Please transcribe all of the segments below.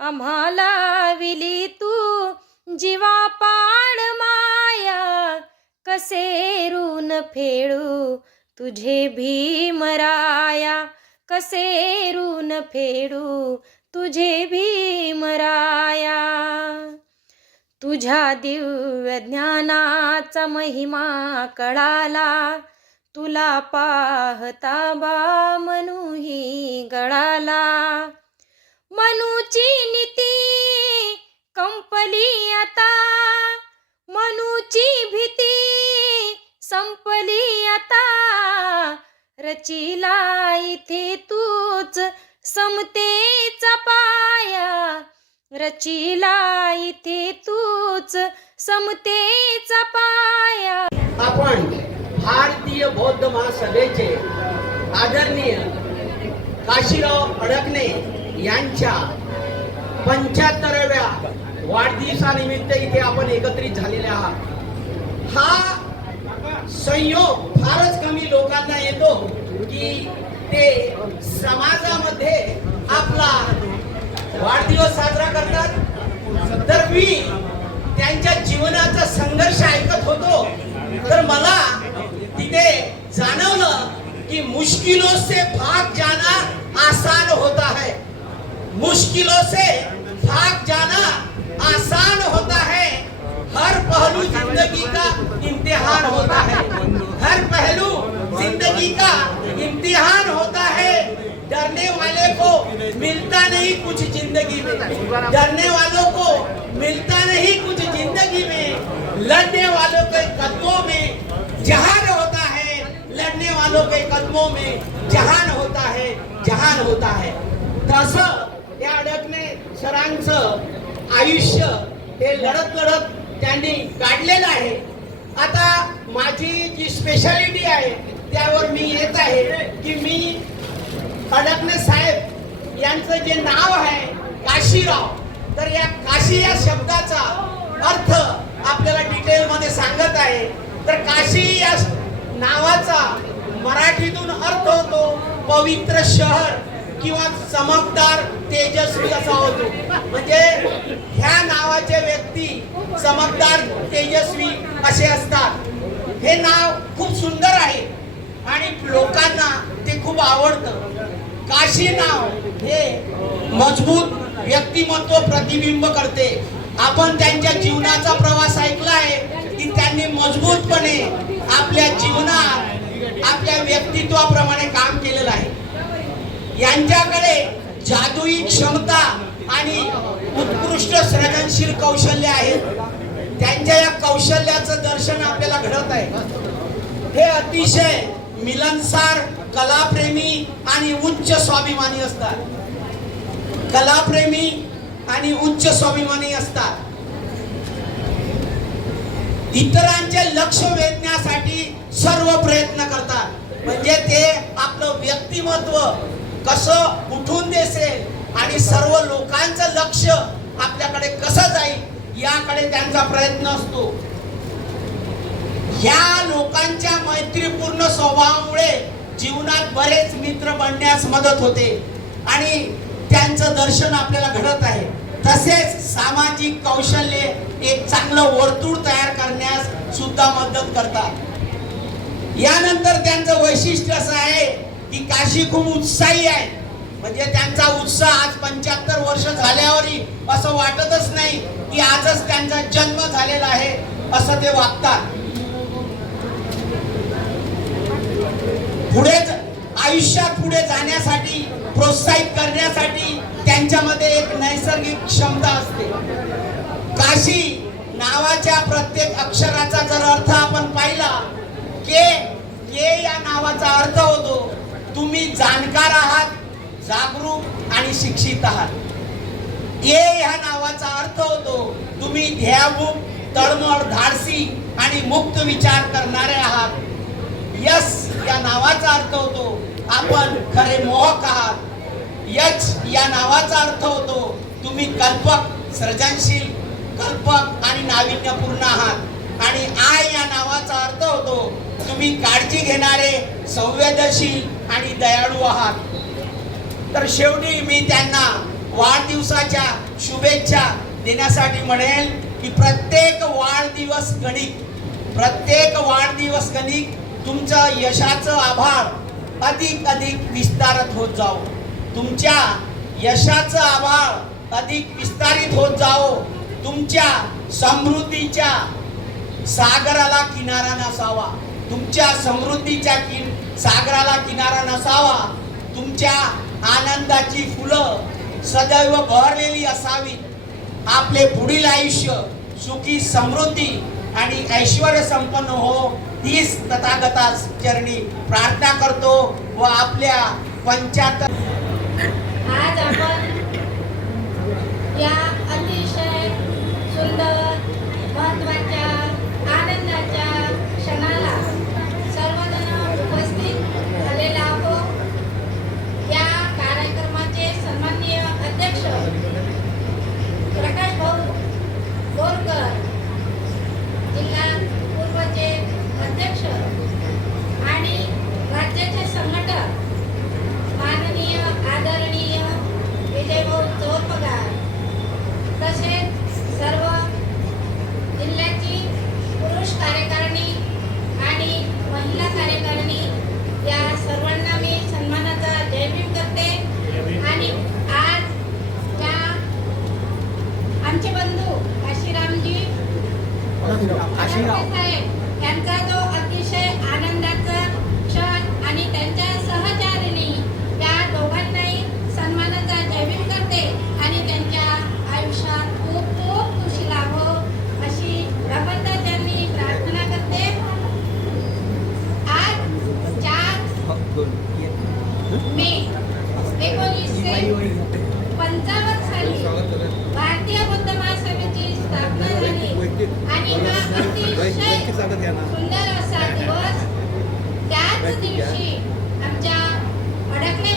आम्हाला विली तू जीवापाड माया कसे ऋण फेडू तुझे भीमराया कसे ऋण फेडू तुझे भीमराया तुझ्या दिव्य ज्ञानाचा महिमा कळाला तुला पाहता बा मनुही गळाला. संपली आता. मनुची भीती संपली आता. रचिला इथे तूच समतेचा पाया रचिला इथे तूच समतेचा पाया आपण भारतीय बौद्ध महासभेचे आदरणीय काशीराव अडकणे यांच्या पंच्याहत्तराव्या वाढदिवसानिमित्त इथे आपण एकत्रित झालेले आहात. हा संयोग फारच कमी लोकांना येतो की ते समाजामध्ये आपला वाढदिवस साजरा करतात. तर मी त्यांच्या जीवनाचा संघर्ष ऐकत होतो. तर मला तिथे जाणवलं की मुश्किलों से भाग जाना आसान होता है मुश्किलों से भाग जाना आसान होता है। हर पहलू ज़िंदगी का इम्तिहान होता है। हर पहलू ज़िंदगी का इम्तिहान होता है। डरने वाले को मिलता नहीं कुछ ज़िंदगी में। डरने वालों को मिलता नहीं कुछ ज़िंदगी में। लड़ने वालों के कदमों में जहान होता है। लड़ने वालों के कदमों में जहान होता है। जहान होता है। तसं त्या अडकणे सरांचं आयुष्य हे लढत लढत त्यांनी काढलेलं आहे. आता माझी जी स्पेशालिटी आहे त्यावर मी येत आहे की मी अडकणे साहेब यांचं जे नाव आहे काशीराव तर या काशी या शब्दाचा अर्थ आपल्याला डिटेलमध्ये सांगत आहे. तर काशी या नावाचा मराठीतून अर्थ होतो पवित्र शहर. किंवा चमकदार तेजस्वी असा होतो. म्हणजे ह्या नावाचे व्यक्ती चमकदार तेजस्वी असे असतात. हे नाव खूप सुंदर आहे आणि लोकांना ते खूप आवडतं. काशी नाव हे मजबूत व्यक्तिमत्व प्रतिबिंब करते. आपण त्यांच्या जीवनाचा प्रवास ऐकला आहे की त्यांनी मजबूतपणे आपल्या जीवनात आपल्या व्यक्तित्वाप्रमाणे काम केलेलं आहे. यांच्याकडे जादुई क्षमता आणि उत्कृष्ट सृजनशील कौशल्य आहेत त्यांच्या या कौशल्याचं दर्शन आपल्याला घडत आहे. हे अतिशय मिलनसार कलाप्रेमी आणि उच्च स्वाभिमानी असतात. कलाप्रेमी आणि उच्च स्वाभिमानी असतात. इतरांचे लक्ष वेधण्यासाठी सर्व प्रयत्न करतात म्हणजे ते आपलं व्यक्तिमत्व कसं उठून दिसेल आणि सर्व लोकांचं लक्ष आपल्याकडे कसं जाईल याकडे त्यांचा प्रयत्न असतो. या लोकांच्या मैत्रीपूर्ण स्वभावामुळे जीवनात बरेच मित्र बनण्यास मदत होते आणि त्यांचं दर्शन आपल्याला घडत आहे. तसेच सामाजिक कौशल्य एक चांगलं वर्तुळ तयार करण्यास सुद्धा मदत करतात. यानंतर त्यांचं वैशिष्ट्य असं आहे की काशी खूप उत्साही आहे. म्हणजे त्यांचा उत्साह आज पंच्याहत्तर वर्ष झाल्यावरही असं वाटतच नाही की आजच त्यांचा जन्म झालेला आहे असं ते वागतात. पुढे आयुष्यात पुढे जाण्यासाठी प्रोत्साहित करण्यासाठी त्यांच्यामध्ये एक नैसर्गिक क्षमता असते. काशी नावाच्या प्रत्येक अक्षराचा जर अर्थ आपण पाहिला के के या नावाचा अर्थ जाणकार आहात जागरूक आणि शिक्षित आहात. ये ह्या नावाचा अर्थ होतो तुम्ही ध्यामुख तळमळ धाडसी आणि मुक्त विचार करणारे आहात. यस या नावाचा अर्थ होतो आपण खरे मोहक आहात. यच या नावाचा अर्थ होतो तुम्ही कल्पक सृजनशील कल्पक आणि नाविन्यपूर्ण आहात. आणि आय या नावाचा अर्थ होतो तुम्ही काळजी घेणारे संवेदनशील आणि दयाळू आहात. तर शेवटी मी त्यांना वाढदिवसाच्या शुभेच्छा देण्यासाठी म्हणेल की प्रत्येक वाढदिवस गणित प्रत्येक वाढदिवस गणित तुमचं यशाचं आभाळ अधिक अधिक विस्तारत होत जाओ तुमच्या यशाचं आभाळ अधिक विस्तारित होत जाओ तुमच्या समृद्धीच्या सागराला किनारा नसावा. तुमच्या समृद्धीच्या किन सागराला किनारा नसावा. तुमच्या आनंदाची फुलं सदैव बहरलेली असावीत आपले पुढील आयुष्य सुखी समृद्धी आणि ऐश्वर संपन्न हो तीच तथागता चरणी प्रार्थना करतो व आपल्या पंचाहत्तर आज आपण या अतिशय सुंदर महत्त्वाच्या आनंदाच्या क्षणाला सर्वजण उपस्थित झालेले आहोत या कार्यक्रमाचे सन्माननीय अध्यक्ष प्रकाश भाऊ बोरकर जिल्हा पूर्वचे अध्यक्ष आणि राज्याचे संघटक माननीय आदरणीय विजयभाऊ चौरपगार तसेच सर्व जिल्ह्याची पुरुष कार्यकारिणी आणि महिला कार्यकारिणी या सर्वांना मी सन्मानाचा जय भीम करते आणि आज या आमचे बंधू काशीरामजी साहेब यांचा जो अतिशय आनंदाचा क्षण आणि त्यांच्या सहचारिणी या दोघांनाही सन्मानाचा जयभीम करते आणि त्यांच्या आयुष्यात खूप खूप खुशी लाभो अशी भगवंताच्या मी प्रार्थना करते आज चार मे एकोणीसशे पंचावन्न साली भारतीय बुद्ध महासभेची स्थापना झाली. आणि हा अतिशय सुंदर असा दिवस त्याच दिवशी आमच्या अडकले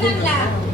在哪